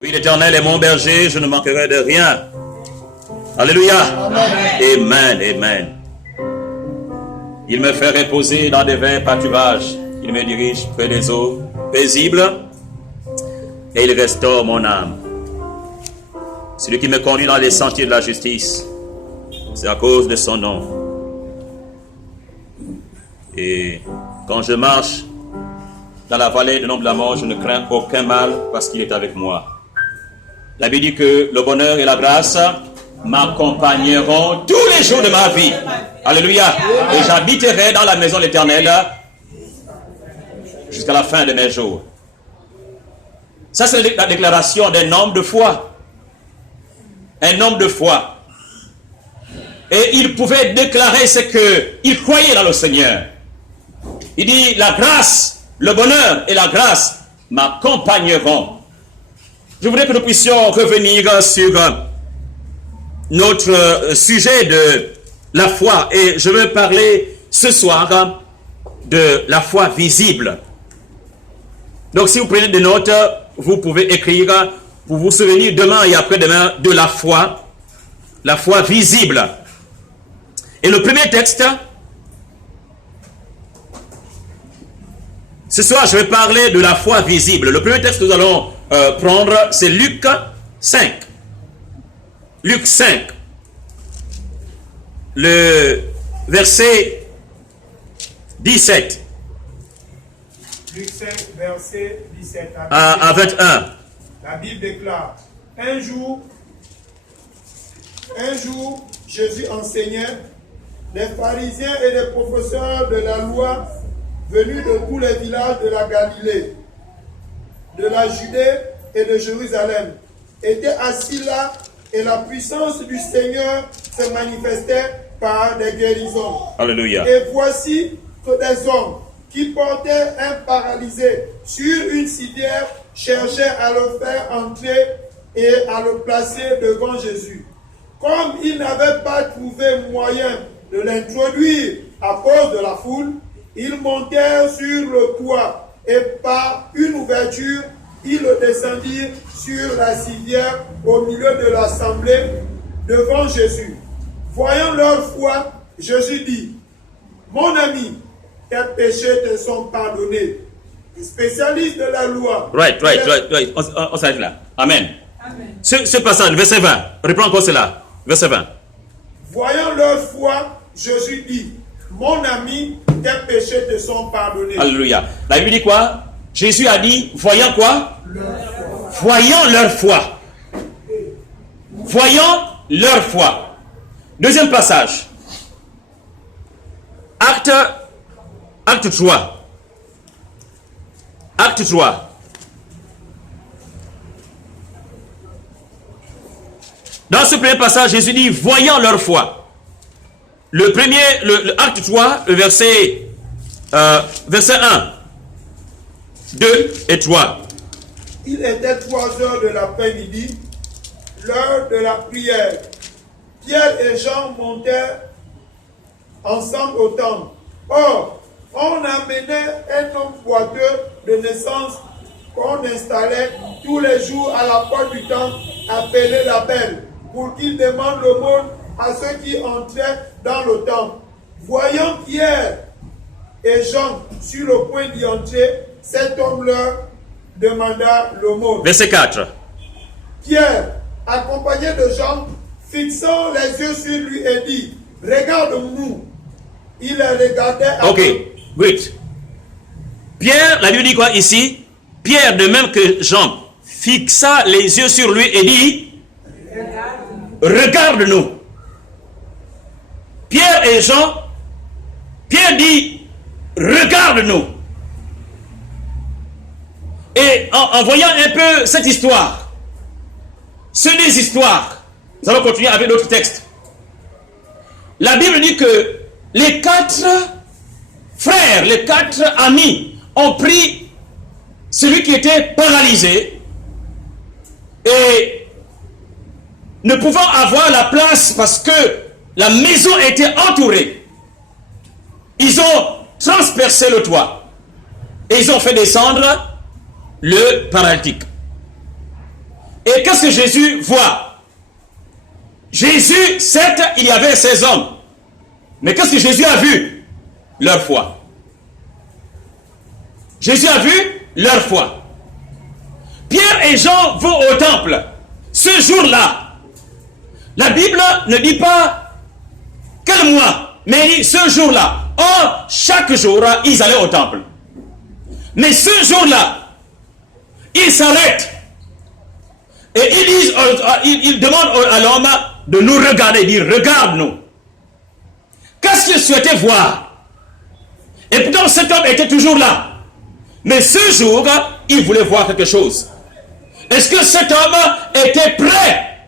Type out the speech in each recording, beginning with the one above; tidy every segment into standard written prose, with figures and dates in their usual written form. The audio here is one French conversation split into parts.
Oui, l'Éternel est mon berger, je ne manquerai de rien. Alléluia. Amen. Amen. Il me fait reposer dans des verts pâturages. Il me dirige près des eaux paisibles et il restaure mon âme. Celui qui me conduit dans les sentiers de la justice, c'est à cause de son nom. Et quand je marche dans la vallée de l'ombre de la mort, je ne crains aucun mal parce qu'il est avec moi. La Bible dit que le bonheur et la grâce m'accompagneront tous les jours de ma vie. Alléluia. Et j'habiterai dans la maison de l'Éternel jusqu'à la fin de mes jours. Ça, c'est la déclaration d'un homme de foi. Un homme de foi. Et il pouvait déclarer ce qu'il croyait dans le Seigneur. Il dit, la grâce, le bonheur et la grâce m'accompagneront. Je voudrais que nous puissions revenir sur notre sujet de la foi. Et je veux parler ce soir de la foi visible. Donc si vous prenez des notes, vous pouvez écrire pour vous souvenir demain et après-demain de la foi visible. Et le premier texte, ce soir je vais parler de la foi visible. Le premier texte que nous allons prendre, c'est Luc 5. Luc 5. Le verset 17. Luc 5, verset 17 à 21. La Bible déclare, un jour, Jésus enseignait, les pharisiens et les professeurs de la loi venus de tous les villages de la Galilée, de la Judée et de Jérusalem, étaient assis là et la puissance du Seigneur se manifestait par des guérisons. Alléluia. Et voici que des hommes qui portaient un paralysé sur une civière cherchaient à le faire entrer et à le placer devant Jésus. Comme ils n'avaient pas trouvé moyen de l'introduire à cause de la foule, ils montèrent sur le toit et par une ouverture, ils le descendirent sur la civière au milieu de l'assemblée devant Jésus. Voyant leur foi, Jésus dit, « Mon ami, tes péchés te sont pardonnés. » Les spécialistes de la loi. Right. On s'arrête là. Amen. Ce passage, verset 20. Reprends encore cela. Verset 20. Voyant leur foi, Jésus dit, « Mon ami, tes péchés te sont pardonnés. » Alléluia. La Bible dit quoi? Jésus a dit, voyant quoi? Voyant leur foi. Voyant leur foi. Deuxième passage. Acte 3. Acte 3. Dans ce premier passage, Jésus dit, voyant leur foi. Le premier, le acte 3, le verset 1, 2 et 3. Il était 3 heures de l'après-midi, l'heure de la prière. Pierre et Jean montèrent ensemble au temple. Or, on amenait un homme boiteux de naissance qu'on installait tous les jours à la porte du temple, appelé la Belle, pour qu'il demande l'aumône à ceux qui entraient dans le temple. Voyant Pierre et Jean sur le point d'y entrer, cet homme leur demanda l'aumône. Verset 4. Pierre, accompagné de Jean, fixant les yeux sur lui et dit, « Regarde-nous. » Il les regardait. Ok, wait. Pierre, la Bible dit quoi ici? Pierre, de même que Jean, fixa les yeux sur lui et dit, regarde-nous. Pierre et Jean, Pierre dit, regarde-nous. Et en voyant un peu cette histoire, ce des histoires, nous allons continuer avec d'autres textes. La Bible dit que les 4 frères, les 4 amis ont pris celui qui était paralysé et ne pouvant avoir la place parce que la maison était entourée. Ils ont transpercé le toit et ils ont fait descendre le paralytique. Et qu'est-ce que Jésus voit? Jésus, certes, il y avait ces hommes. Mais qu'est-ce que Jésus a vu? Leur foi. Jésus a vu leur foi. Pierre et Jean vont au temple. Ce jour-là, la Bible ne dit pas quel mois, mais dit ce jour-là. Or, chaque jour, ils allaient au temple. Mais ce jour-là, ils s'arrêtent. Et ils demandent à l'homme de nous regarder. Ils disent, regarde-nous. Qu'est-ce qu'il souhaitait voir? Et pourtant, cet homme était toujours là. Mais ce jour, il voulait voir quelque chose. Est-ce que cet homme était prêt,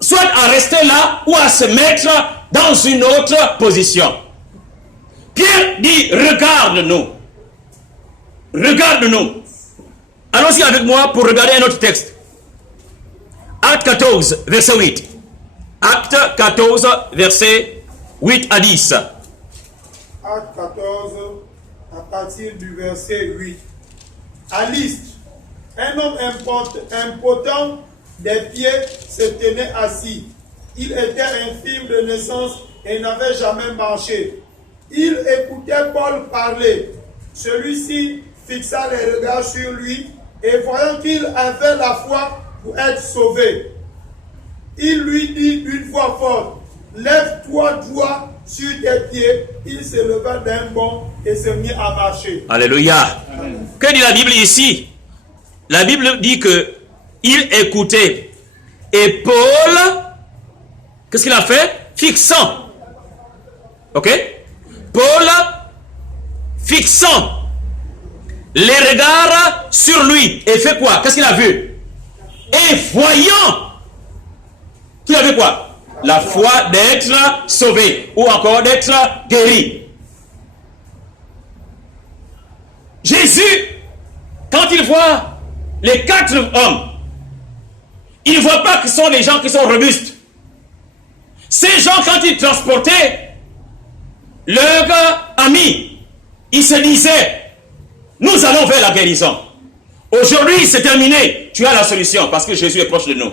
soit à rester là ou à se mettre dans une autre position? Pierre dit, regarde-nous. Regarde-nous. Allons-y avec moi pour regarder un autre texte. Acte 14, verset 8. Acte 14, verset 8 à 10. Acte 14, à partir du verset 8. À Lystre, un homme impotent des pieds se tenait assis. Il était infirme de naissance et n'avait jamais marché. Il écoutait Paul parler. Celui-ci fixa les regards sur lui et voyant qu'il avait la foi pour être sauvé, il lui dit d'une voix forte, lève-toi droit sur tes pieds. Il se leva d'un bond et se mit à marcher. Alléluia. Que dit la Bible ici? La Bible dit que il écoutait. Et Paul, qu'est-ce qu'il a fait? Fixant. Ok? Paul, fixant les regards sur lui. Et fait quoi? Qu'est-ce qu'il a vu? Et voyant qu'il avait quoi? La foi d'être sauvé ou encore d'être guéri. Jésus, quand il voit les 4 hommes, il ne voit pas que ce sont les gens qui sont robustes. Ces gens, quand ils transportaient leurs amis, ils se disaient, nous allons vers la guérison. Aujourd'hui, c'est terminé. Tu as la solution parce que Jésus est proche de nous.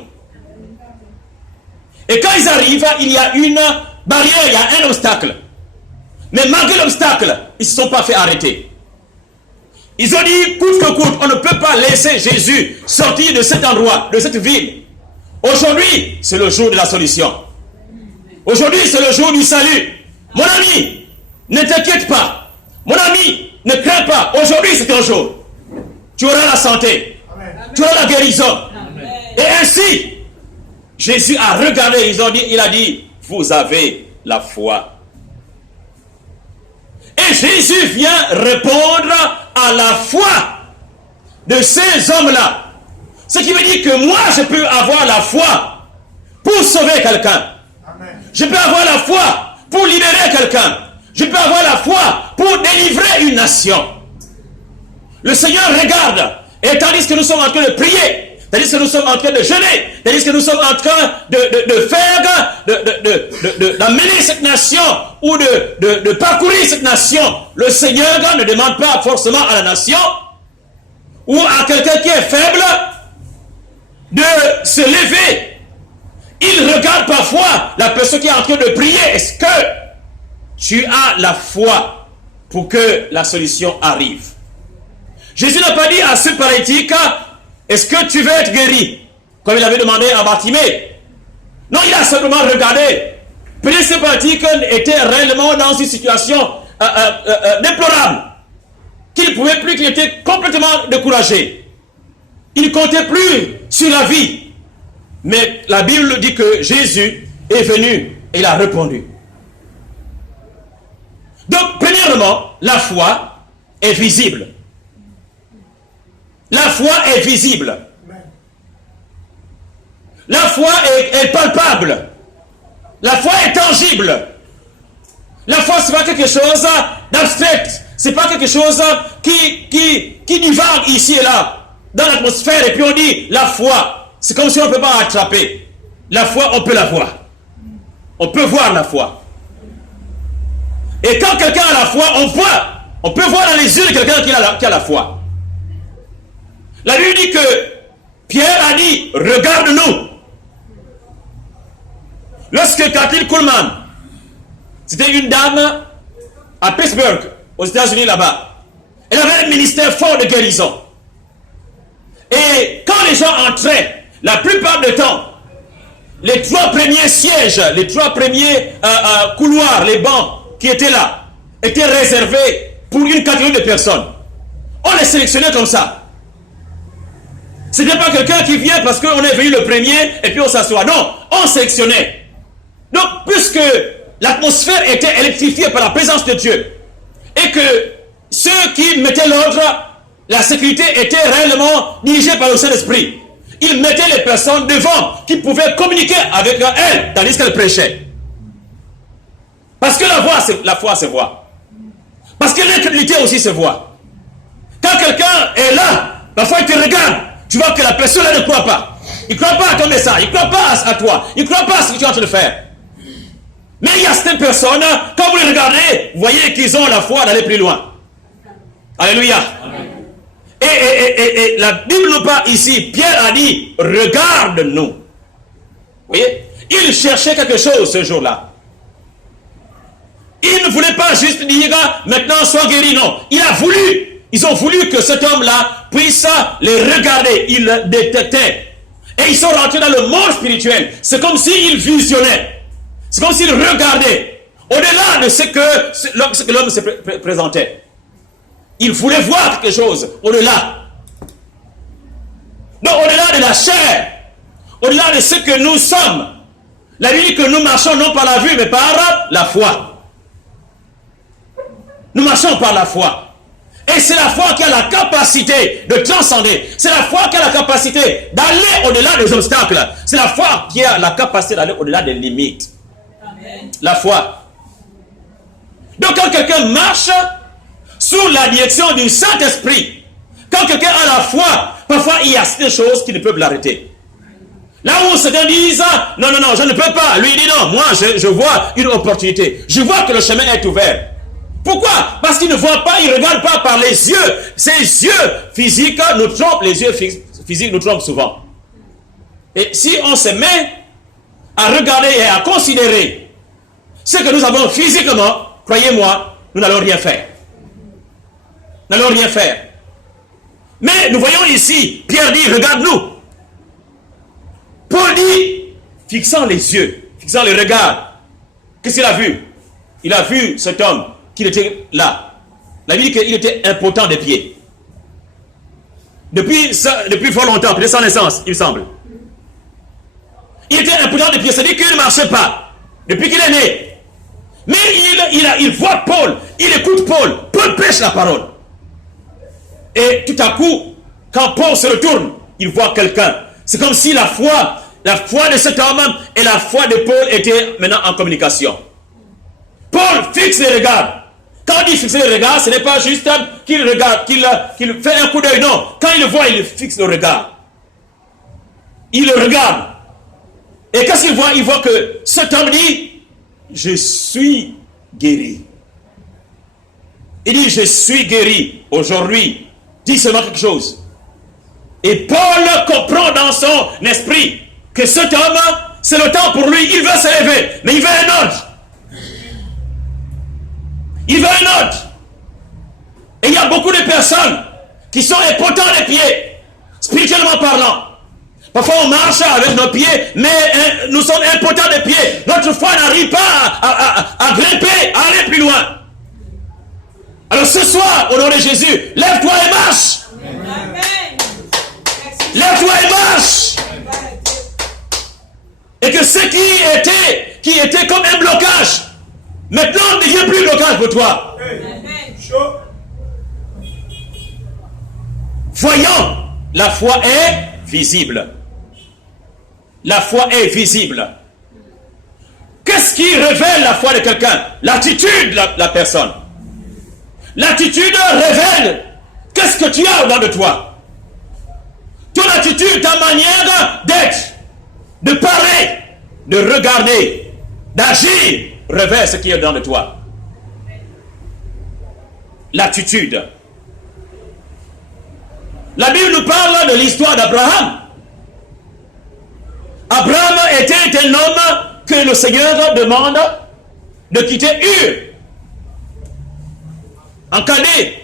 Et quand ils arrivent, il y a une barrière, il y a un obstacle. Mais malgré l'obstacle, ils ne se sont pas fait arrêter. Ils ont dit, coûte que coûte, on ne peut pas laisser Jésus sortir de cet endroit, de cette ville. Aujourd'hui, c'est le jour de la solution. Aujourd'hui, c'est le jour du salut. Mon ami, ne t'inquiète pas. Mon ami, ne crains pas. Aujourd'hui, c'est ton jour. Tu auras la santé. Amen. Tu auras la guérison. Amen. Et ainsi, Jésus a regardé, il a dit, vous avez la foi. Et Jésus vient répondre à la foi de ces hommes-là. Ce qui veut dire que moi, je peux avoir la foi pour sauver quelqu'un. Je peux avoir la foi pour libérer quelqu'un. Je peux avoir la foi pour délivrer une nation. Le Seigneur regarde, et tandis que nous sommes en train de prier, tandis que nous sommes en train de jeûner, tandis que nous sommes en train d'amener cette nation ou de parcourir cette nation, le Seigneur ne demande pas forcément à la nation ou à quelqu'un qui est faible de se lever. Il regarde parfois la personne qui est en train de prier. Est-ce que tu as la foi pour que la solution arrive? Jésus n'a pas dit à ce paralytique, est-ce que tu veux être guéri? Comme il avait demandé à Bartimée. Non, il a simplement regardé. Peut-être ce paralytique était réellement dans une situation déplorable. Qu'il ne pouvait plus, qu'il était complètement découragé. Il ne comptait plus sur la vie. Mais la Bible dit que Jésus est venu et il a répondu. Donc, premièrement, la foi est visible. La foi est visible. La foi est palpable. La foi est tangible. La foi, ce n'est pas quelque chose d'abstrait. Ce n'est pas quelque chose qui divague ici et là, dans l'atmosphère, et puis on dit la foi. C'est comme si on ne peut pas attraper. La foi, on peut la voir. On peut voir la foi. Et quand quelqu'un a la foi, on peut voir dans les yeux de quelqu'un qui a la foi. La Bible dit que Pierre a dit, regarde-nous. Lorsque Kathleen Kuhlman, c'était une dame à Pittsburgh, aux États-Unis là-bas, elle avait un ministère fort de guérison. Et quand les gens entraient, la plupart du temps, les 3 premiers sièges, les 3 premiers couloirs, les bancs qui étaient là, étaient réservés pour une catégorie de personnes. On les sélectionnait comme ça. Ce n'est pas quelqu'un qui vient parce qu'on est venu le premier et puis on s'assoit. Non, on sélectionnait. Donc, puisque l'atmosphère était électrifiée par la présence de Dieu et que ceux qui mettaient l'ordre, la sécurité était réellement dirigée par le Saint-Esprit, ils mettaient les personnes devant qui pouvaient communiquer avec elle tandis qu'elle prêchait. Parce que la foi se voit. Parce que l'incrédulité aussi se voit. Quand quelqu'un est là, parfois il te regarde, tu vois que la personne là ne croit pas. Il ne croit pas à ton message, il ne croit pas à toi, il ne croit pas à ce que tu es en train de faire. Mais il y a certaines personnes, quand vous les regardez, vous voyez qu'ils ont la foi d'aller plus loin. Alléluia. Et la Bible nous parle ici, Pierre a dit, regarde-nous. Vous voyez, il cherchait quelque chose ce jour-là. Il ne voulait pas juste dire, maintenant sois guéri, non. Ils ont voulu que cet homme-là puisse les regarder. Il le détectait. Et ils sont rentrés dans le monde spirituel. C'est comme s'ils visionnaient. C'est comme s'ils regardaient au-delà de ce que l'homme se présentait. Il voulait voir quelque chose au-delà. Donc au-delà de la chair, au-delà de ce que nous sommes, la Bible dit que nous marchons non par la vue mais par la foi. Nous marchons par la foi. Et c'est la foi qui a la capacité de transcender. C'est la foi qui a la capacité d'aller au-delà des obstacles. C'est la foi qui a la capacité d'aller au-delà des limites. Amen. La foi. Donc quand quelqu'un marche sous la direction du Saint-Esprit, quand quelqu'un a la foi, parfois il y a des choses qui ne peuvent l'arrêter. Là où certains disent, non, je ne peux pas. Lui il dit non, moi je vois une opportunité. Je vois que le chemin est ouvert. Pourquoi? Parce qu'il ne voit pas, il ne regarde pas par les yeux. Ces yeux physiques nous trompent, les yeux physiques nous trompent souvent. Et si on se met à regarder et à considérer ce que nous avons physiquement, croyez-moi, nous n'allons rien faire. Nous n'allons rien faire. Mais nous voyons ici, Pierre dit, regarde-nous. Paul dit, fixant les yeux, fixant les regards, qu'est-ce qu'il a vu? Il a vu cet homme qu'il était là. La Bible dit qu'il était impotent des pieds. Depuis fort longtemps, depuis sa naissance, il me semble. Il était impotent des pieds, c'est-à-dire qu'il ne marchait pas. Depuis qu'il est né. Mais il voit Paul, il écoute Paul. Paul prêche la parole. Et tout à coup, quand Paul se retourne, il voit quelqu'un. C'est comme si la foi de cet homme et la foi de Paul étaient maintenant en communication. Paul fixe les regards. Quand il dit fixer les regards, ce n'est pas juste qu'il regarde, qu'il fait un coup d'œil. Non, quand il le voit, il fixe le regard. Il le regarde. Et qu'est-ce qu'il voit? Il voit que cet homme dit, je suis guéri. Il dit, je suis guéri aujourd'hui. Dis seulement quelque chose. Et Paul comprend dans son esprit que cet homme, c'est le temps pour lui, il veut se lever, mais il veut un ordre. Il veut un ordre. Et il y a beaucoup de personnes qui sont impotents des pieds, spirituellement parlant. Parfois on marche avec nos pieds, mais nous sommes impotents des pieds. Notre foi n'arrive pas à grimper, à aller plus loin. Alors ce soir, au nom de Jésus, lève-toi et marche. Amen. Lève-toi et marche. Et que ce qui était comme un blocage, maintenant ne devient plus blocage pour toi. Amen. Voyons, la foi est visible. La foi est visible. Qu'est-ce qui révèle la foi de quelqu'un? L'attitude de la personne. L'attitude révèle qu'est-ce que tu as au-dedans de toi. Ton attitude, ta manière d'être, de parler, de regarder, d'agir, révèle ce qui est au-dedans de toi. L'attitude. La Bible nous parle de l'histoire d'Abraham. Abraham était un homme que le Seigneur demande de quitter Ur, en Chaldée.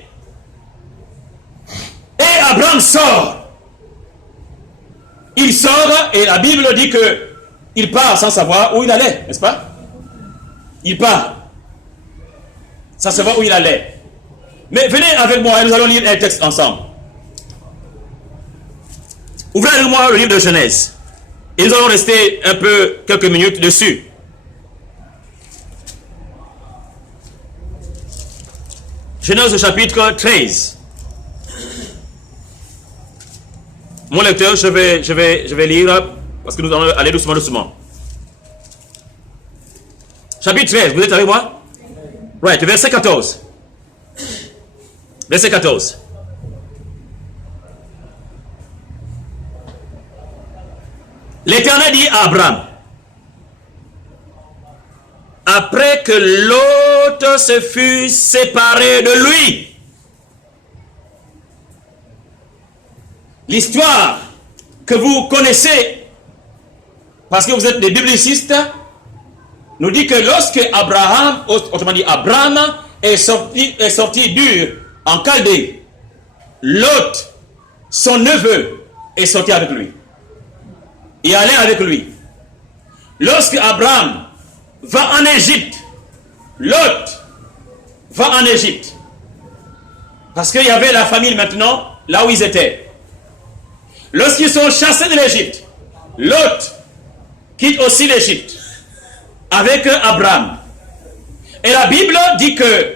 Et Abraham sort. Il sort et la Bible dit que il part sans savoir où il allait, n'est-ce pas? Il part sans savoir où il allait. Mais venez avec moi et nous allons lire un texte ensemble. Ouvrez avec moi le livre de Genèse. Et nous allons rester un peu, quelques minutes dessus. Genèse au chapitre 13. Mon lecteur, je vais lire parce que nous allons aller doucement. Chapitre 13, vous êtes avec moi? Right, verset 14. Verset 14. L'Éternel dit à Abraham, après que l'autre se fut séparé de lui. L'histoire que vous connaissez, parce que vous êtes des biblicistes, nous dit que lorsque Abraham, autrement dit Abraham, est sorti d'Ur en Chaldée, Lot, son neveu, est sorti avec lui. Et allait avec lui. Lorsque Abraham va en Égypte, Lot va en Égypte. Parce qu'il y avait la famille maintenant, là où ils étaient. Lorsqu'ils sont chassés de l'Égypte, Lot quitte aussi l'Égypte avec Abraham. Et la Bible dit que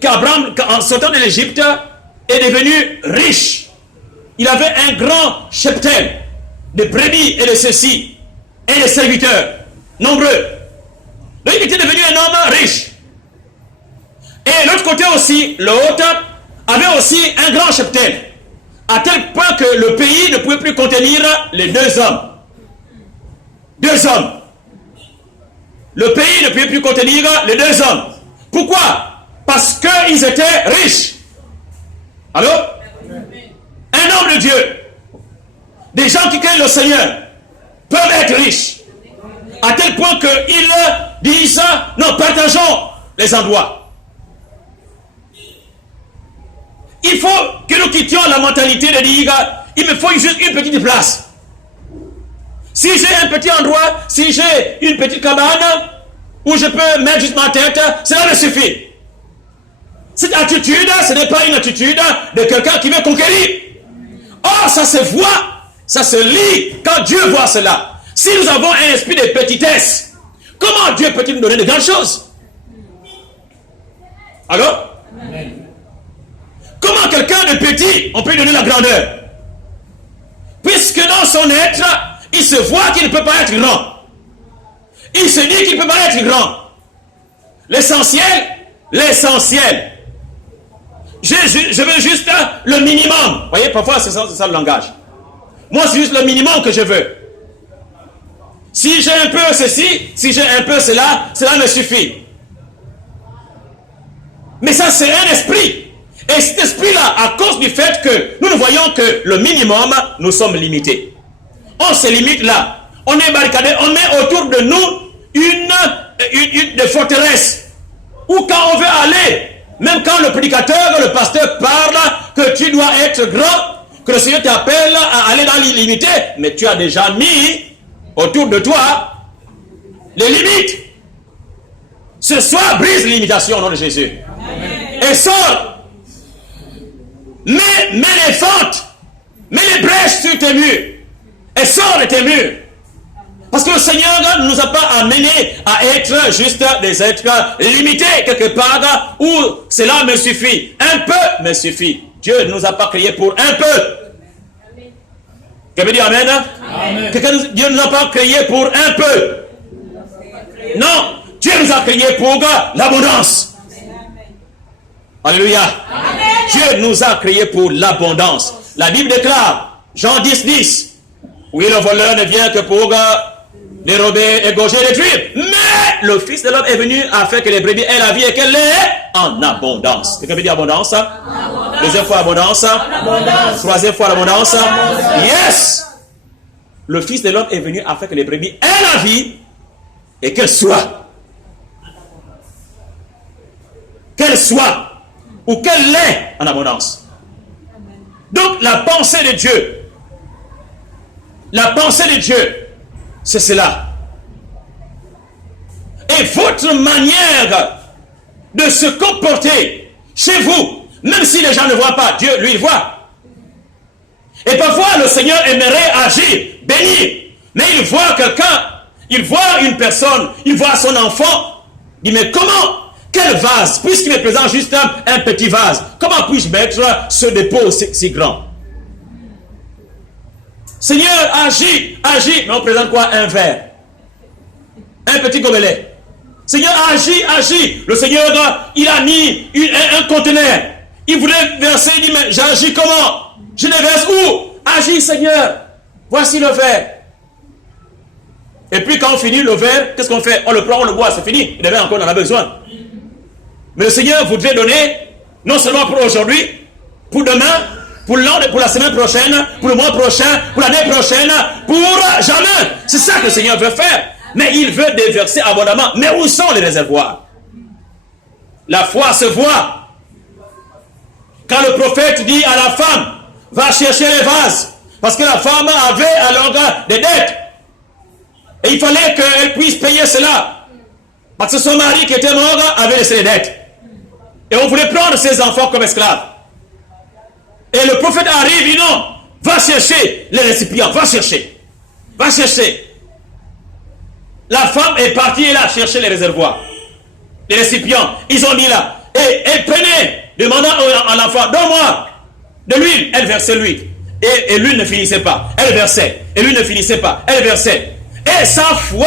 qu'Abraham, en sortant de l'Égypte, est devenu riche. Il avait un grand cheptel de brebis et de ceci, et de serviteurs nombreux. Donc il était devenu un homme riche. Et l'autre côté aussi, l'autre avait aussi un grand cheptel, à tel point que le pays ne pouvait plus contenir les deux hommes. Deux hommes. Le pays ne pouvait plus contenir les deux hommes. Pourquoi? Parce qu'ils étaient riches. Allô? Un homme de Dieu, des gens qui craignent le Seigneur, peuvent être riches, à tel point qu'ils disent, non, partageons les endroits. Il faut que nous quittions la mentalité de dire, il me faut juste une petite place. Si j'ai un petit endroit, si j'ai une petite cabane, où je peux mettre juste ma tête, cela me suffit. Cette attitude, ce n'est pas une attitude de quelqu'un qui veut conquérir. Or, ça se voit, ça se lit quand Dieu voit cela. Si nous avons un esprit de petitesse, comment Dieu peut-il nous donner de grandes choses? Alors? Amen. Comment quelqu'un de petit, on peut lui donner la grandeur? Puisque dans son être, il se voit qu'il ne peut pas être grand. Il se dit qu'il ne peut pas être grand. L'essentiel. Je veux juste le minimum. Vous voyez, parfois c'est ça le langage. Moi, c'est juste le minimum que je veux. Si j'ai un peu ceci, si j'ai un peu cela, cela me suffit. Mais ça, c'est un esprit. Et cet esprit-là, à cause du fait que nous ne voyons que le minimum, nous sommes limités. On se limite là. On est barricadé, on met autour de nous une forteresse. Où quand on veut aller, même quand le prédicateur, le pasteur parle que tu dois être grand, que le Seigneur t'appelle à aller dans l'illimité, mais tu as déjà mis autour de toi les limites. Ce soir, brise les limitations au nom de Jésus. Amen. Et sors. Mets les fentes, mets les brèches sur tes murs. Et sors de tes murs. Parce que le Seigneur ne nous a pas amenés à être juste des êtres limités quelque part où cela me suffit. Un peu me suffit. Dieu ne nous a pas créés pour un peu. Quelqu'un dit Amen? Amen. Dieu ne nous a pas créés pour un peu. Non, Dieu nous a créés pour l'abondance. Alléluia. Amen. Dieu nous a créés pour l'abondance. La Bible déclare, Jean 10:10, oui, le voleur ne vient que pour dérober, égorger, détruire. Mais le Fils de l'homme est venu afin que les brebis aient la vie et qu'elle l'ait en abondance. Quelqu'un veut dire abondance? Abondance. Deuxième fois, abondance. Troisième fois, l'abondance. Yes! Le Fils de l'homme est venu afin que les brebis aient la vie et qu'elle soit. Qu'elle soit ou qu'elle l'ait en abondance. Donc la pensée de Dieu, c'est cela. Et votre manière de se comporter chez vous, même si les gens ne voient pas, Dieu, lui, il voit. Et parfois, le Seigneur aimerait agir, bénir, mais il voit quelqu'un, il voit une personne, il voit son enfant, il dit, mais comment, quel vase, puisqu'il est présent juste un petit vase, comment puis-je mettre ce dépôt si grand? Seigneur, agis, mais on présente quoi? Un verre, un petit gobelet. Seigneur, agis. Le Seigneur, il a mis un conteneur. Il voulait verser, il dit, mais j'agis comment? Je le verse où? Agis, Seigneur. Voici le verre. Et puis quand on finit le verre, qu'est-ce qu'on fait? On le prend, on le boit, c'est fini. Il avait encore, on en a besoin. Mais le Seigneur voudrait donner, non seulement pour aujourd'hui, pour demain, pour la semaine prochaine, pour le mois prochain, pour l'année prochaine, pour jamais. C'est ça que le Seigneur veut faire. Mais il veut déverser abondamment. Mais où sont les réservoirs? La foi se voit. Quand le prophète dit à la femme, va chercher les vases, parce que la femme avait alors des dettes. Et il fallait qu'elle puisse payer cela. Parce que son mari qui était mort avait laissé les dettes. Et on voulait prendre ses enfants comme esclaves. Et le prophète arrive, il dit non, va chercher les récipients, va chercher. La femme est partie, elle a cherché les réservoirs, les récipients, ils ont mis là. Et elle prenait, demandant à l'enfant, donne-moi de l'huile. Elle versait l'huile. Et l'huile ne finissait pas. Elle versait. Et l'huile ne finissait pas. Elle versait. Et sa foi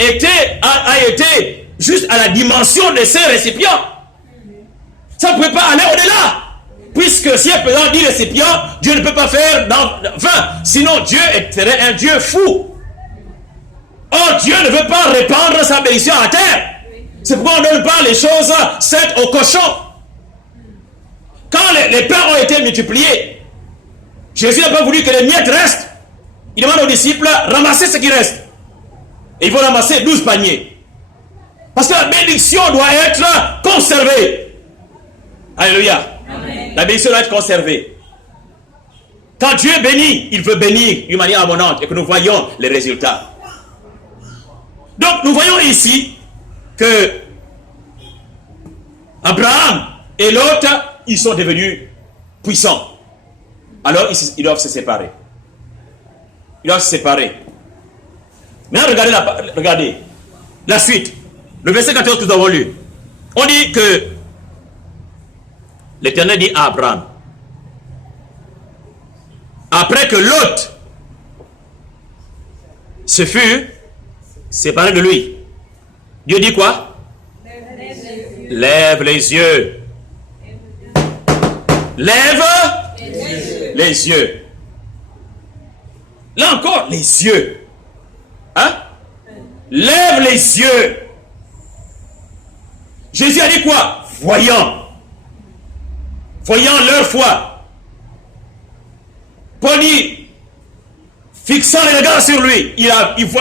a été juste à la dimension de ces récipients. Ça ne pouvait pas aller au-delà. Puisque si elle peut dans 10 récipients, Dieu ne peut pas faire dans 20. Sinon, Dieu serait un Dieu fou. Or, Dieu ne veut pas répandre sa bénédiction à terre. C'est pourquoi on ne donne pas les choses saintes aux cochons. Quand les pains ont été multipliés, Jésus n'a pas voulu que les miettes restent. Il demande aux disciples, ramassez ce qui reste. Et ils vont ramasser 12 paniers. Parce que la bénédiction doit être conservée. Alléluia. Amen. La bénédiction doit être conservée. Quand Dieu bénit, il veut bénir d'une manière abondante et que nous voyons les résultats. Donc nous voyons ici que Abraham et l'autre, ils sont devenus puissants. Alors ils doivent se séparer. Maintenant regardez la suite. Le verset 14 que nous avons lu. On dit que l'Éternel dit à Abraham, après que Lot se fut séparé de lui, Dieu dit quoi? Lève les yeux. Lève les yeux. Là encore, les yeux. Hein? Lève les yeux. Jésus a dit quoi? Voyant leur foi. Paul dit, fixant les regards sur lui,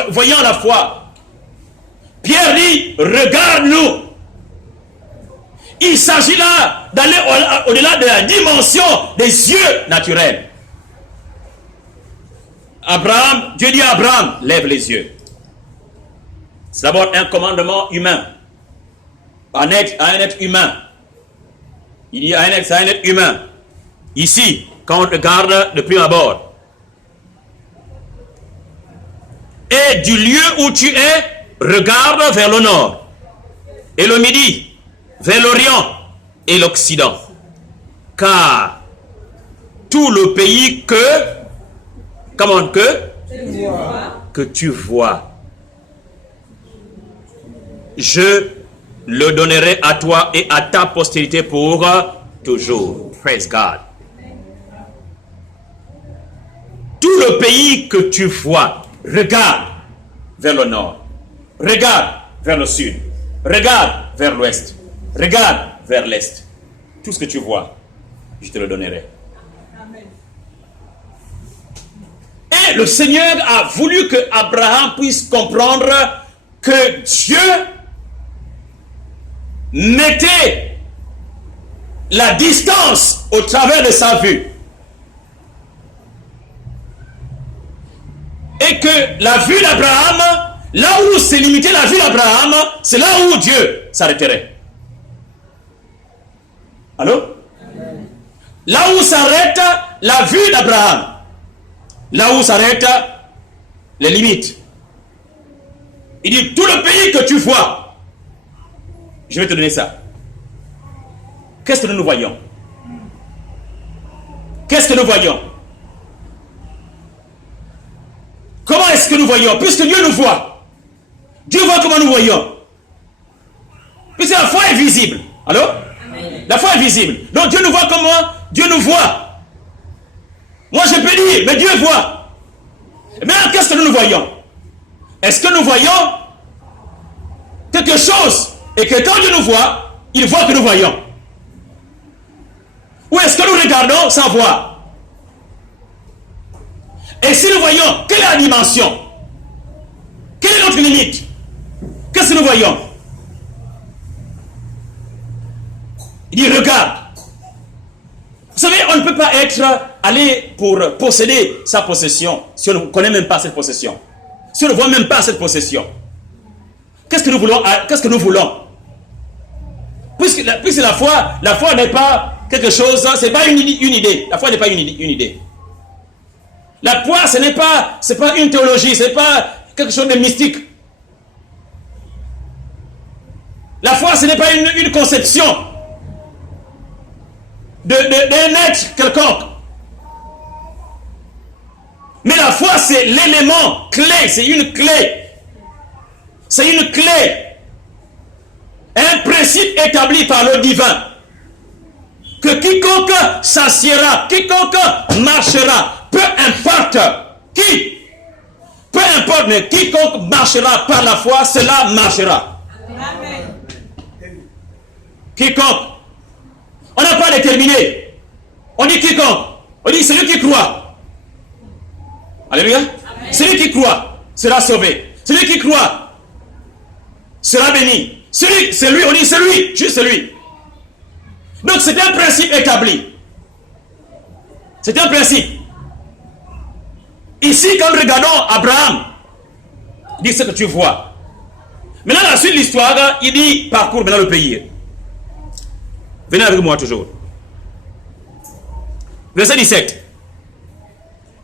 voyant la foi. Pierre dit, regarde-nous. Il s'agit là d'aller au-delà de la dimension des yeux naturels. Dieu dit à Abraham, lève les yeux. C'est d'abord un commandement humain. À un être humain. Il dit à un être humain. Ici, quand on regarde de prime abord. Et du lieu où tu es, regarde vers le nord. Et le midi, vers l'Orient et l'Occident. Car tout le pays que tu vois, je le donnerai à toi et à ta postérité pour toujours. Praise God. Tout le pays que tu vois, regarde vers le nord, regarde vers le sud, regarde vers l'ouest, regarde vers l'est. Tout ce que tu vois. je te le donnerai. Et le Seigneur a voulu que Abraham puisse comprendre que Dieu mettait la distance au travers de sa vue. Et que la vue d'Abraham, là où s'est limitée la vue d'Abraham, c'est là où Dieu s'arrêterait. Allô? Là où s'arrête la vue d'Abraham, là où s'arrêtent les limites. Il dit, tout le pays que tu vois, je vais te donner ça. Qu'est-ce que nous voyons? Qu'est-ce que nous voyons? Comment est-ce que nous voyons? Puisque Dieu nous voit. Dieu voit comment nous voyons. Puisque la foi est visible. Allô? Amen. La foi est visible. Donc Dieu nous voit comment? Dieu nous voit. Moi je peux dire, mais Dieu voit. Mais qu'est-ce que nous voyons? Est-ce que nous voyons quelque chose et que quand Dieu nous voit, il voit que nous voyons? Ou est-ce que nous regardons sans voir? Et si nous voyons, quelle est la dimension? Quelle est notre limite? Qu'est-ce que nous voyons? Il dit, regarde. Vous savez, on ne peut pas aller pour posséder sa possession si on ne connaît même pas cette possession. Si on ne voit même pas cette possession. Qu'est-ce que nous voulons? Qu'est-ce que nous voulons? Puisque la foi n'est pas quelque chose, c'est pas une idée. La foi n'est pas une idée. La foi, c'est pas une théologie, c'est pas quelque chose de mystique. La foi, ce n'est pas une conception d'un être quelconque. Mais la foi, c'est l'élément clé, c'est une clé. C'est une clé. Un principe établi par le divin. Que quiconque s'assiera, quiconque marchera, peu importe qui, peu importe, mais quiconque marchera par la foi, cela marchera. Amen. Quiconque. On n'a pas déterminé. On dit quiconque. On dit celui qui croit. Alléluia. Amen. Celui qui croit sera sauvé. Celui qui croit sera béni. C'est lui, on dit c'est lui, juste celui. Donc c'est un principe établi. C'est un principe. Ici, quand nous regardons Abraham, il dit ce que tu vois. Maintenant, la suite de l'histoire, il dit parcours maintenant le pays. Venez avec moi toujours. Verset 17.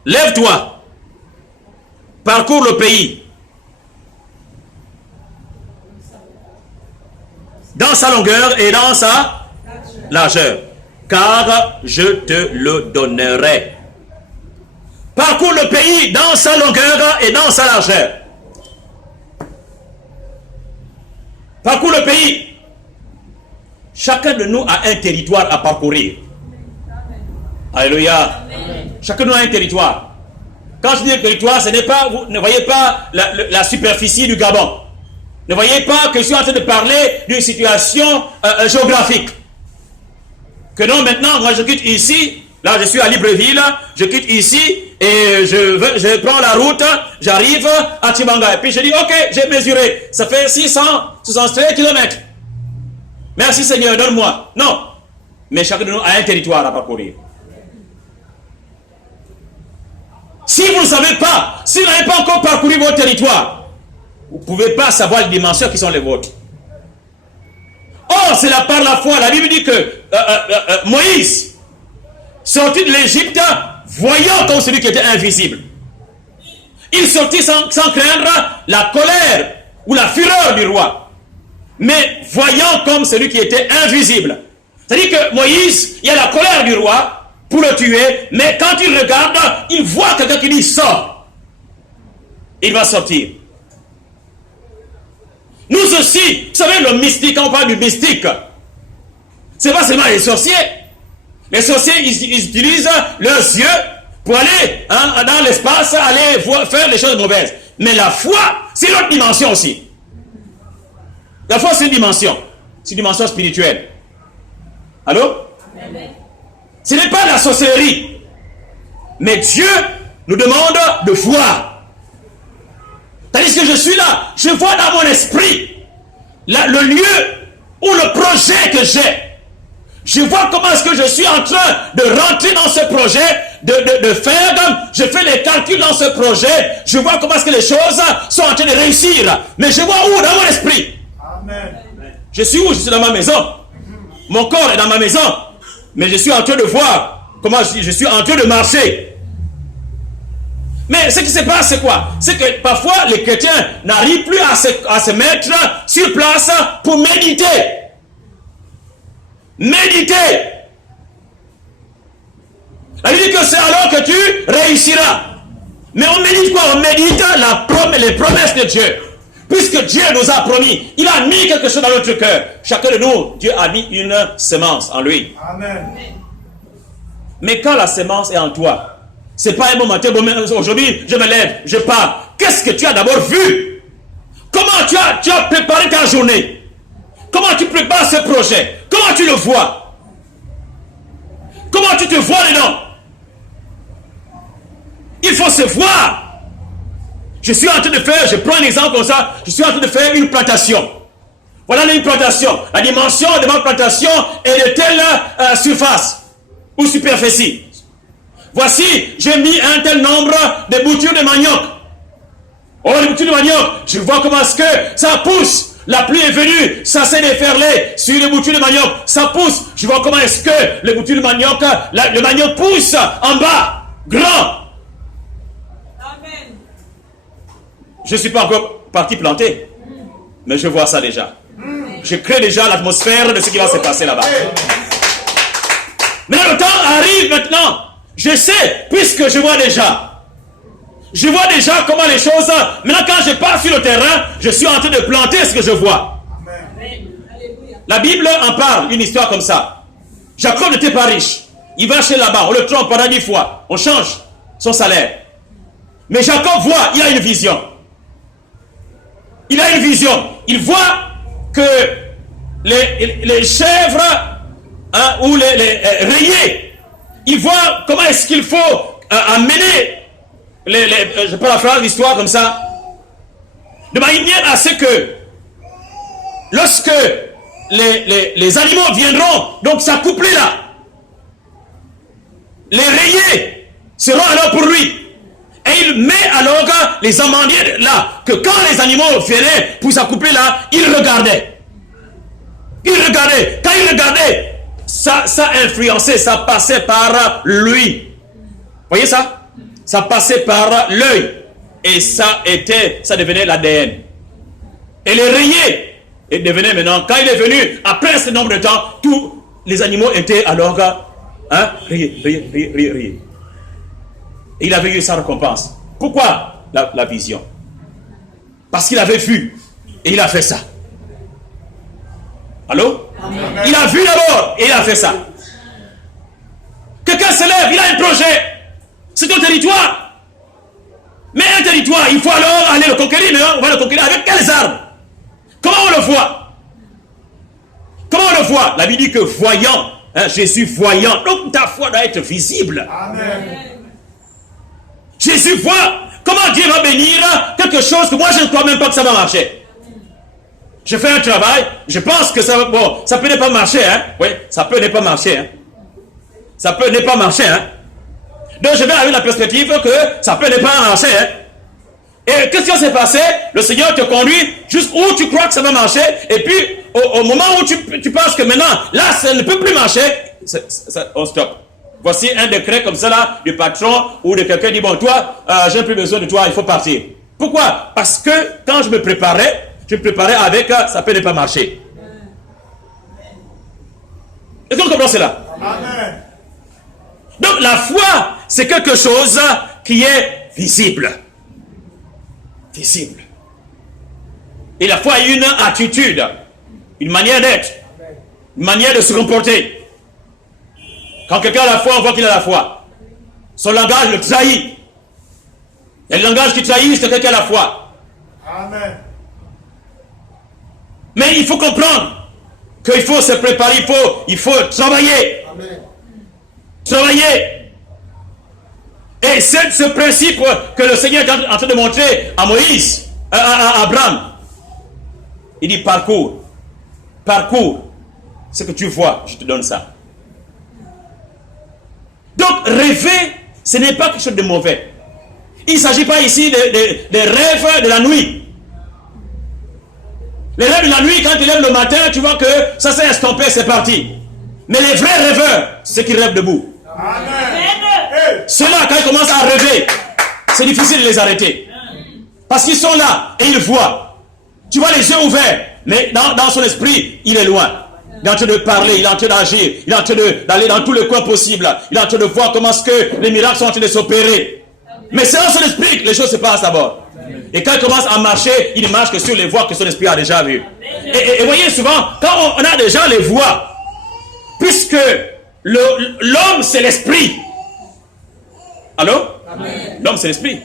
Lève-toi, parcours le pays, dans sa longueur et dans sa largeur, car je te le donnerai. Parcours le pays dans sa longueur et dans sa largeur. Parcours le pays. Chacun de nous a un territoire à parcourir. Alléluia. Chacun de nous a un territoire. Quand je dis territoire, ce n'est pas, vous ne voyez pas la superficie du Gabon. Ne voyez pas que je suis en train de parler d'une situation géographique. Que non, maintenant, moi je quitte ici, là je suis à Libreville, je quitte ici et je prends la route, j'arrive à Tibanga. Et puis je dis, ok, j'ai mesuré, ça fait 663 km. Merci Seigneur, donne-moi. Non, mais chacun de nous a un territoire à parcourir. Si vous ne savez pas, si vous n'avez pas encore parcouru votre territoire, vous ne pouvez pas savoir les dimensions qui sont les vôtres. Or, c'est là par la foi. La Bible dit que Moïse, sorti de l'Égypte, voyant comme celui qui était invisible. Il sortit sans craindre la colère ou la fureur du roi, mais voyant comme celui qui était invisible. C'est-à-dire que Moïse, il y a la colère du roi pour le tuer, mais quand il regarde, il voit quelqu'un qui dit sort. Il va sortir. Nous aussi, vous savez, le mystique, quand on parle du mystique, c'est pas seulement les sorciers. Les sorciers, ils utilisent leurs yeux pour aller dans l'espace, aller faire les choses mauvaises. Mais la foi, c'est une autre dimension aussi. La foi, c'est une dimension. C'est une dimension spirituelle. Allô? Amen. Ce n'est pas la sorcellerie. Mais Dieu nous demande de voir. Tandis que je suis là, je vois dans mon esprit le lieu ou le projet que j'ai. Je vois comment est-ce que je suis en train de rentrer dans ce projet, de faire comme je fais les calculs dans ce projet. Je vois comment est-ce que les choses sont en train de réussir. Mais je vois où? Dans mon esprit. Amen. Je suis où? Je suis dans ma maison. Mon corps est dans ma maison. Mais je suis en train de voir comment je suis en train de marcher. Mais ce qui se passe, c'est quoi? C'est que parfois, les chrétiens n'arrivent plus à se mettre sur place pour méditer. Méditer. La Bible dit que c'est alors que tu réussiras. Mais on médite quoi? On médite les promesses de Dieu. Puisque Dieu nous a promis, il a mis quelque chose dans notre cœur. Chacun de nous, Dieu a mis une semence en lui. Amen. Mais quand la semence est en toi, c'est pas un moment, aujourd'hui je me lève, je pars. Qu'est-ce que tu as d'abord vu? Comment tu as préparé ta journée? Comment tu prépares ce projet? Comment tu le vois? Comment tu te vois dedans? Il faut se voir. Je suis en train de faire, je prends un exemple comme ça, je suis en train de faire une plantation. Voilà une plantation. La dimension de ma plantation est de telle surface ou superficie. Voici, j'ai mis un tel nombre de boutures de manioc. Oh, les boutures de manioc, je vois comment est-ce que ça pousse. La pluie est venue, ça s'est déferlé sur les boutures de manioc. Ça pousse. Je vois comment est-ce que les boutures de manioc, le manioc pousse en bas, grand. Amen. Je ne suis pas encore parti planter, mais je vois ça déjà. Je crée déjà l'atmosphère de ce qui va se passer là-bas. Mais le temps arrive maintenant. Je sais, puisque je vois déjà. Je vois déjà comment les choses... Maintenant, quand je pars sur le terrain, je suis en train de planter ce que je vois. Amen. La Bible en parle, une histoire comme ça. Jacob n'était pas riche. Il va chez Laban, on le trompe pendant 10 fois. On change son salaire. Mais Jacob voit, il a une vision. Il a une vision. Il voit que les chèvres ou les rayés, il voit comment est-ce qu'il faut amener je peux la faire l'histoire comme ça, de manière à ce que lorsque les animaux viendront donc s'accoupler là, les rayés seront alors pour lui. Et il met alors les amandiers là, que quand les animaux venaient pour s'accoupler là, il regardait. Il regardait. Quand il regardait, ça influençait, ça passait par lui. Voyez ça? Ça passait par l'œil. Et ça devenait l'ADN. Et les rayés devenaient maintenant, quand il est venu, après ce nombre de temps, tous les animaux étaient alors rayés. Et il avait eu sa récompense. Pourquoi la vision? Parce qu'il avait vu. Et il a fait ça. Allô? Amen. Il a vu d'abord et il a fait ça. Quelqu'un se lève, il a un projet. C'est ton territoire. Mais un territoire, il faut alors aller le conquérir. Mais on va le conquérir avec quelles armes? Comment on le voit? Comment on le voit? La Bible dit que voyant, Jésus voyant. Donc ta foi doit être visible. Amen. Jésus voit comment Dieu va bénir quelque chose que moi je ne crois même pas que ça va marcher. Je fais un travail, je pense que ça peut ne pas marcher, hein. Oui, ça peut ne pas marcher, hein. Ça peut ne pas marcher, hein. Donc je vais avec la perspective que ça peut ne pas marcher, hein. Et qu'est-ce qui s'est passé? Le Seigneur te conduit jusqu'où tu crois que ça va marcher, et puis au moment où tu penses que maintenant, là, ça ne peut plus marcher, on stoppe. Voici un décret comme ça là, du patron ou de quelqu'un dit, bon, toi, j'ai plus besoin de toi, il faut partir. Pourquoi? Parce que quand je me préparais avec, ça peut ne pas marcher. Est-ce qu'on comprend cela? Amen. Donc la foi, c'est quelque chose qui est visible. Visible. Et la foi est une attitude, une manière d'être, une manière de se comporter. Quand quelqu'un a la foi, on voit qu'il a la foi. Son langage le trahit. Il y a le langage qui trahit, c'est quelqu'un qui a la foi. Amen. Mais il faut comprendre qu'il faut se préparer, il faut travailler. Amen. travailler. Et c'est ce principe que le Seigneur est en train de montrer à Moïse, à Abraham. Il dit parcours ce que tu vois, je te donne ça. Donc rêver, ce n'est pas quelque chose de mauvais. Il ne s'agit pas ici des rêves de la nuit. Les rêves de la nuit, quand tu lèves le matin, tu vois que ça s'est estompé, c'est parti. Mais les vrais rêveurs, c'est ceux qui rêvent debout. Amen. Ceux-là, quand ils commencent à rêver, c'est difficile de les arrêter. Parce qu'ils sont là et ils voient. Tu vois les yeux ouverts, mais dans son esprit, il est loin. Il est en train de parler, il est en train d'agir, il est en train d'aller dans tous les coins possibles. Il est en train de voir comment est-ce que les miracles sont en train de s'opérer. Mais c'est dans son esprit que les choses se passent d'abord. Et quand il commence à marcher, il marche que sur les voies que son esprit a déjà vues. Et voyez souvent, quand on a déjà les voies, puisque l'homme c'est l'esprit. Allô? Amen. L'homme c'est l'esprit.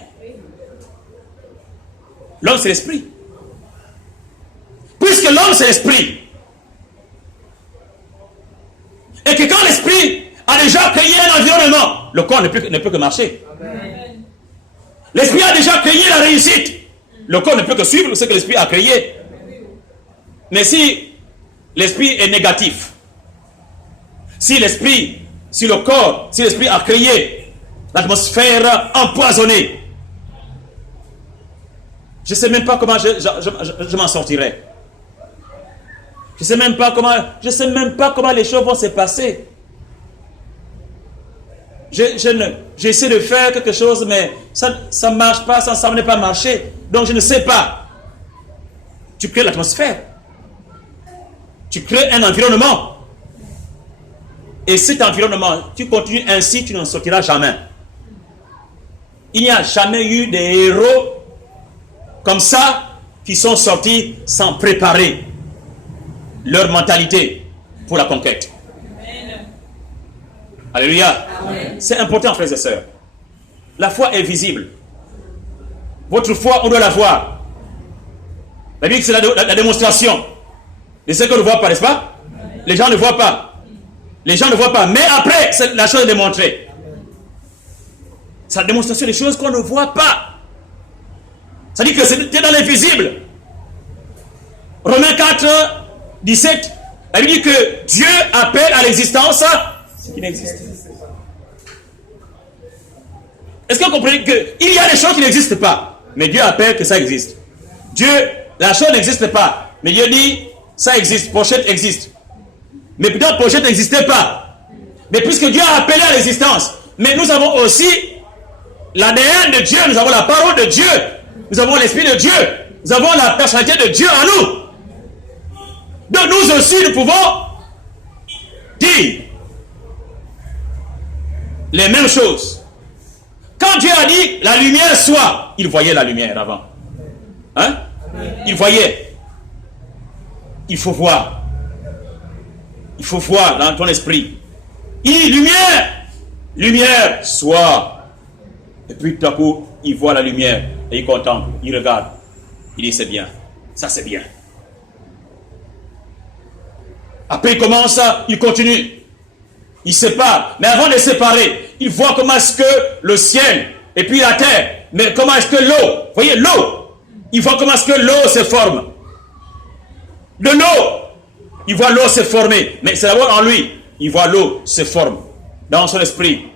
L'homme c'est l'esprit. Puisque l'homme c'est l'esprit. Et que quand l'esprit a déjà créé un environnement, le corps ne peut que marcher. Amen. L'esprit a déjà créé la réussite. Le corps ne peut que suivre ce que l'esprit a créé. Mais si l'esprit est négatif, si l'esprit a créé l'atmosphère empoisonnée, je ne sais même pas comment je m'en sortirai. Je ne sais même pas comment les choses vont se passer. J'essaie de faire quelque chose, mais ça ne marche pas, ça ne semble pas marcher. Donc je ne sais pas. Tu crées l'atmosphère. Tu crées un environnement. Et cet environnement, tu continues ainsi, tu n'en sortiras jamais. Il n'y a jamais eu des héros comme ça qui sont sortis sans préparer leur mentalité pour la conquête. Alléluia. C'est important, frères et sœurs. La foi est visible. Votre foi, on doit la voir. La Bible, c'est la démonstration de ce qu'on ne voit pas, n'est-ce pas? Les gens ne voient pas. Les gens ne voient pas. Mais après, c'est la chose est démontrée. C'est la démonstration des choses qu'on ne voit pas. Ça dit que c'est dans l'invisible. Romains 4, 17, elle dit que Dieu appelle à l'existence ce qui n'existe pas. Est-ce que vous comprenez qu'il y a des choses qui n'existent pas, mais Dieu appelle que ça existe. La chose n'existe pas, mais Dieu dit ça existe, pochette existe. Mais peut-être pochette n'existait pas. Mais puisque Dieu a appelé à l'existence, mais nous avons aussi l'ADN de Dieu, nous avons la parole de Dieu, nous avons l'esprit de Dieu, nous avons la personnalité de Dieu en nous. Donc nous aussi, nous pouvons dire les mêmes choses. Quand Dieu a dit la lumière soit, il voyait la lumière avant. Hein? Il voyait. Il faut voir. Il faut voir dans ton esprit. Il dit lumière, lumière soit. Et puis tout à coup, il voit la lumière et il contemple, il regarde. Il dit c'est bien, ça c'est bien. Après il commence, il continue. Il sépare. Mais avant de séparer, il voit comment est-ce que le ciel et puis la terre, mais comment est-ce que l'eau, voyez l'eau, il voit comment est-ce que l'eau se forme. De l'eau, il voit l'eau se former. Mais c'est d'abord en lui, il voit l'eau se forme dans son esprit.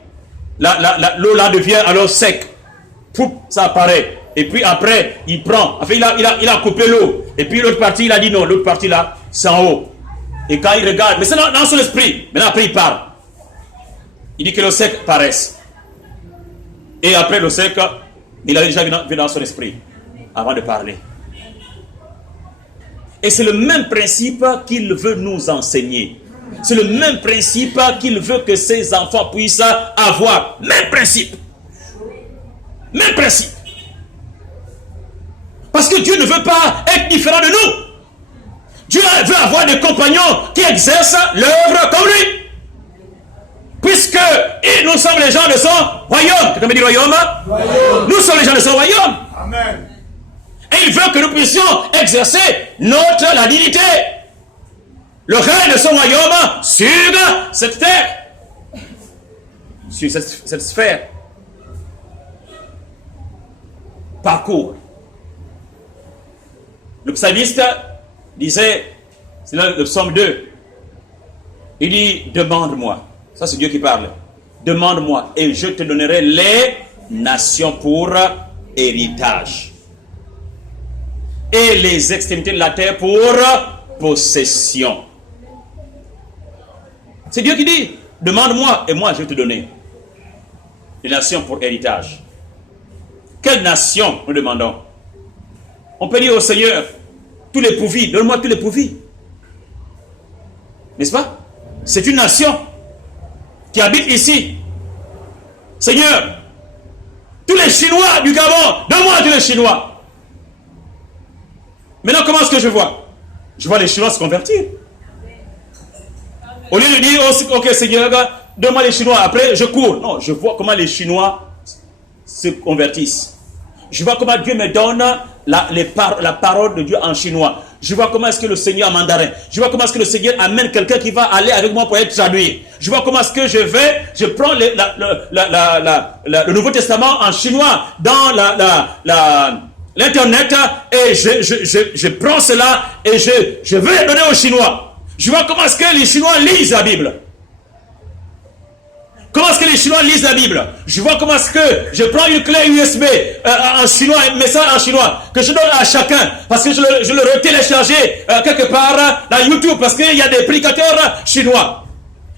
L'eau là devient alors sec. Poup, ça apparaît. Et puis après, il prend. Enfin, il a coupé l'eau. Et puis l'autre partie, il a dit non, l'autre partie là, c'est en haut. Et quand il regarde, mais c'est dans son esprit. Maintenant après, il parle. Il dit que le sec paraisse. Et après le sec, il a déjà vu dans son esprit avant de parler. Et c'est le même principe qu'il veut nous enseigner. C'est le même principe qu'il veut que ses enfants puissent avoir. Même principe. Même principe. Parce que Dieu ne veut pas être différent de nous. Dieu veut avoir des compagnons qui exercent l'œuvre comme lui. Puisque nous sommes les gens de son royaume. Quelqu'un me dit royaume? Royaume. Nous sommes les gens de son royaume. Amen. Et il veut que nous puissions exercer la dignité. Le règne de son royaume sur cette terre. sur cette sphère. Parcours. Le psalmiste disait, c'est là le psaume 2, il dit, demande-moi. Ça c'est Dieu qui parle. Demande-moi et je te donnerai les nations pour héritage. Et les extrémités de la terre pour possession. C'est Dieu qui dit, demande-moi et moi je vais te donner les nations pour héritage. Quelle nation nous demandons? On peut dire au Seigneur, tous les pourvis, donne-moi tous les pourvis. N'est-ce pas? C'est une nation qui habite ici. Seigneur, tous les Chinois du Gabon, donne-moi tous les Chinois. Maintenant, comment est-ce que je vois? Je vois les Chinois se convertir. Au lieu de dire, oh, ok Seigneur, donne-moi les Chinois, après je cours. Non, je vois comment les Chinois se convertissent. Je vois comment Dieu me donne la parole de Dieu en chinois. Je vois comment est-ce que le Seigneur en mandarin. Je vois comment est-ce que le Seigneur amène quelqu'un qui va aller avec moi pour être traduit. Je vois comment est-ce que je prends le Nouveau Testament en chinois dans l'internet et je prends cela et je veux le donner aux Chinois. Je vois comment est-ce que les Chinois lisent la Bible. Comment est-ce que les Chinois lisent la Bible? Je vois comment est-ce que je prends une clé USB en chinois, un message en chinois, que je donne à chacun, parce que je le téléchargé quelque part dans YouTube, parce qu'il y a des prédicateurs chinois.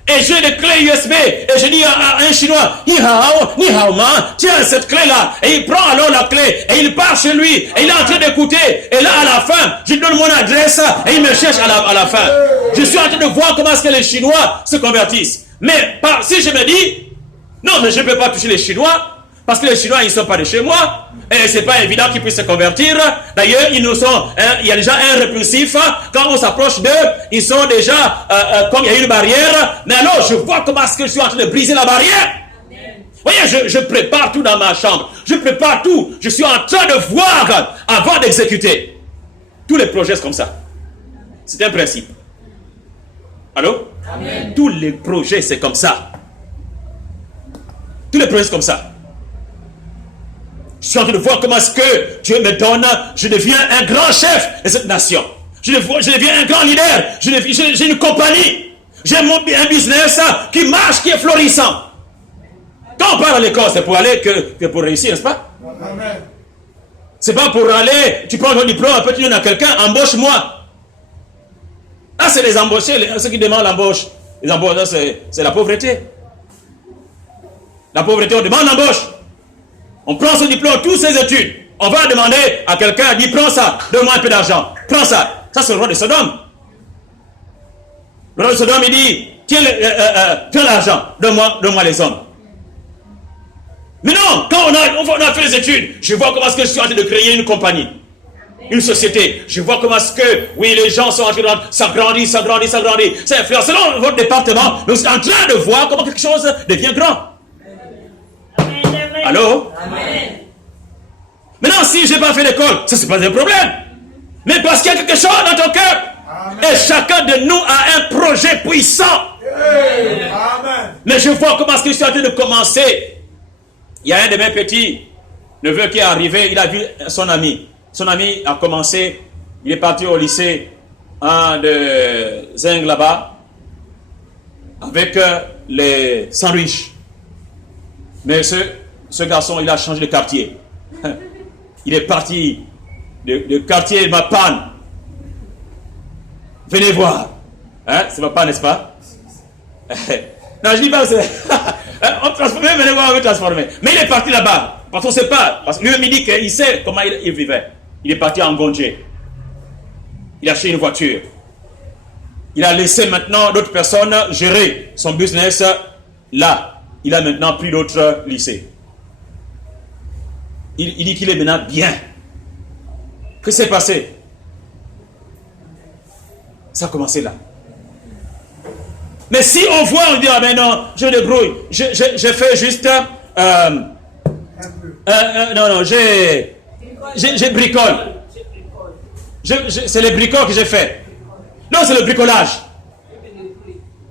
Et j'ai des clés USB, et je dis à un chinois, ni hao ma, tiens cette clé-là, et il prend alors la clé, et il part chez lui, et il est en train d'écouter, et là à la fin, je lui donne mon adresse, et il me cherche à la fin. Je suis en train de voir comment est-ce que les Chinois se convertissent. Mais si je me dis, non, mais je ne peux pas toucher les Chinois, parce que les Chinois, ils ne sont pas de chez moi, et ce n'est pas évident qu'ils puissent se convertir. D'ailleurs, il y a déjà un répulsif, quand on s'approche d'eux, ils sont déjà, comme il y a une barrière, mais alors je vois comment est-ce que je suis en train de briser la barrière. Vous voyez, je prépare tout dans ma chambre, je prépare tout, je suis en train de voir avant d'exécuter. Tous les projets, c'est comme ça. C'est un principe. Allô? Amen. Tous les projets, c'est comme ça. Tous les projets, c'est comme ça. Je suis en train de voir comment est-ce que Dieu me donne, je deviens un grand chef de cette nation. Je deviens un grand leader. J'ai une compagnie. J'ai un business qui marche, qui est florissant. Quand on part à l'école, c'est pour aller que pour réussir, n'est-ce pas? Amen. C'est pas pour aller, tu prends ton diplôme, après tu donnes à quelqu'un, embauche-moi. Là, c'est les embauchés, ceux qui demandent l'embauche. Les embauches, c'est la pauvreté. La pauvreté, on demande l'embauche. On prend son diplôme, toutes ses études. On va demander à quelqu'un, dit prends ça, donne-moi un peu d'argent. Prends ça. Ça, c'est le roi de Sodome. Le roi de Sodome, il dit, tiens l'argent, donne-moi les hommes. Mais non, quand on a fait les études, je vois comment est-ce que je suis en train de créer une compagnie. Une société. Je vois comment est-ce que, oui, les gens sont en train de s'agrandir. C'est influent. Selon votre département, nous sommes en train de voir comment quelque chose devient grand. Amen. Allô? Amen. Maintenant, si je n'ai pas fait l'école, ça, c'est pas un problème. Mais parce qu'il y a quelque chose dans ton cœur. Amen. Et chacun de nous a un projet puissant. Amen. Mais je vois comment est-ce que je suis en train de commencer. Il y a un de mes petits neveux qui est arrivé, il a vu son ami. Son ami a commencé, il est parti au lycée de Zeng là-bas avec les sandwichs. Mais ce garçon, il a changé de quartier. Il est parti de quartier Mapan. Venez voir. Hein? C'est Mapan, n'est-ce pas? Non, je dis pas, on transforme, venez voir, on veut transformer. Mais il est parti là-bas. Parce qu'on ne sait pas. Parce que lui-même, il dit qu'il sait comment il vivait. Il est parti en Ngondje. Il a acheté une voiture. Il a laissé maintenant d'autres personnes gérer son business là. Il a maintenant pris d'autres lycées. Il dit qu'il est maintenant bien. Que s'est passé? Ça a commencé là. Mais si on voit, on dit, ah ben non, je débrouille. Je fais juste... non, j'ai bricole. C'est le bricole que j'ai fait. Non, c'est le bricolage.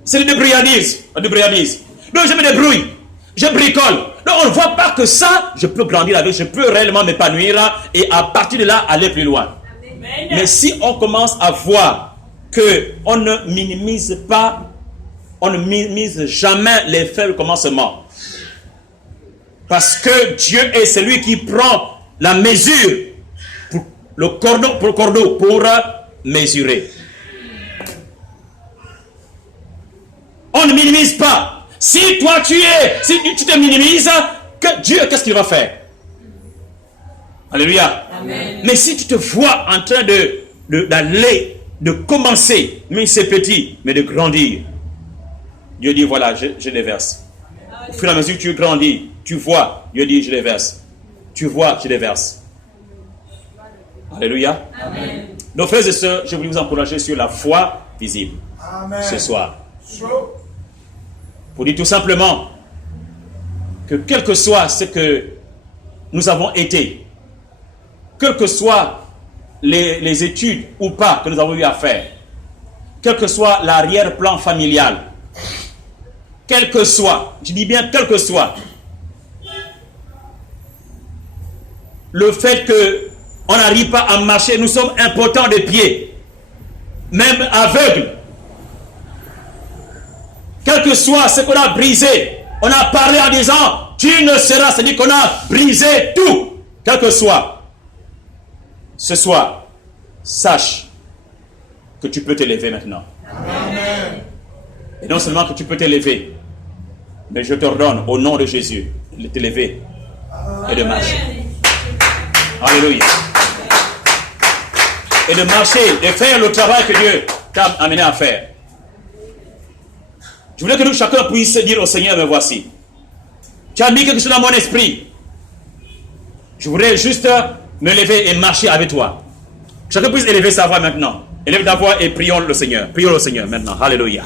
C'est le débrouillardise. Non, je me débrouille. je bricole. Donc on ne voit pas que ça, je peux grandir avec, je peux réellement m'épanouir et à partir de là, aller plus loin. Amen. Mais si on commence à voir qu'on ne minimise pas, on ne minimise jamais les faibles commencements. Parce que Dieu est celui qui prend la mesure pour le cordon pour mesurer. On ne minimise pas. Si toi si tu te minimises, Dieu, qu'est-ce qu'il va faire? Alléluia. Amen. Mais si tu te vois en train d'aller, de commencer, mais c'est petit, mais de grandir, Dieu dit voilà, je les verse. Au fur et à mesure que tu grandis, tu vois, Dieu dit je les verse. Tu vois, je les verse. Alléluia. Amen. Donc frères et sœurs, je voulais vous encourager sur la foi visible. Amen. Ce soir. Pour dire tout simplement que quel que soit ce que nous avons été, quelles que soient les études ou pas que nous avons eu à faire, quel que soit l'arrière-plan familial, quel que soit, je dis bien quel que soit, le fait qu'on n'arrive pas à marcher, nous sommes impotents des pieds, même aveugles. Quel que soit ce qu'on a brisé, on a parlé en disant, tu ne seras, c'est-à-dire qu'on a brisé tout, quel que soit. Ce soir, sache que tu peux t'élever maintenant. Amen. Et non seulement que tu peux t'élever, mais je t'ordonne au nom de Jésus de t'élever et de marcher. Alléluia. Et de marcher, de faire le travail que Dieu t'a amené à faire. Je voulais que nous chacun puisse dire au Seigneur, me voici. Tu as mis quelque chose dans mon esprit. Je voudrais juste me lever et marcher avec toi. Chacun puisse élever sa voix maintenant. Élève ta voix et prions le Seigneur. Prions le Seigneur maintenant. Alléluia.